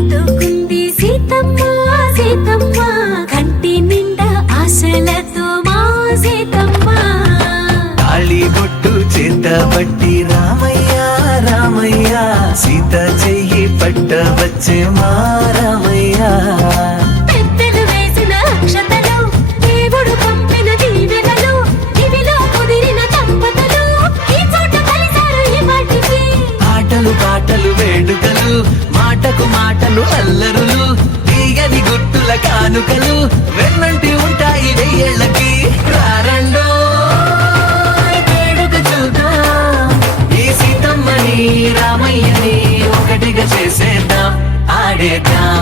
ఎత్తుకుంది సీతమ్మ సీతమ్మ కంటి నిండా ఆశలతో మా సీతమ్మ తాళి బొట్టు చేతబట్టి రామయ్య రామయ్య సీత చెయ్యి పట్ట వచ్చే మా రామయ్య పెద్దలు వేసిన అక్షతలు దేవుడు పంపిన దీవెనలు దివిలో కుదిరిన దంపతులు ఈ చోట కలిసారు ఈ మాటికి ఆటలు పాటలు వేడుకలు మాటకు మాటలు అల్లరులు తీయని గుర్తుల కానుకలు వెన్నంటి ఉంటాయి వెయ్యేళ్ళకి రారండో వేడుక చూద్దాం ఈ సీతమ్మని రామయ్యని ఒకటిగా చేసేద్దాం ఆడేద్దాం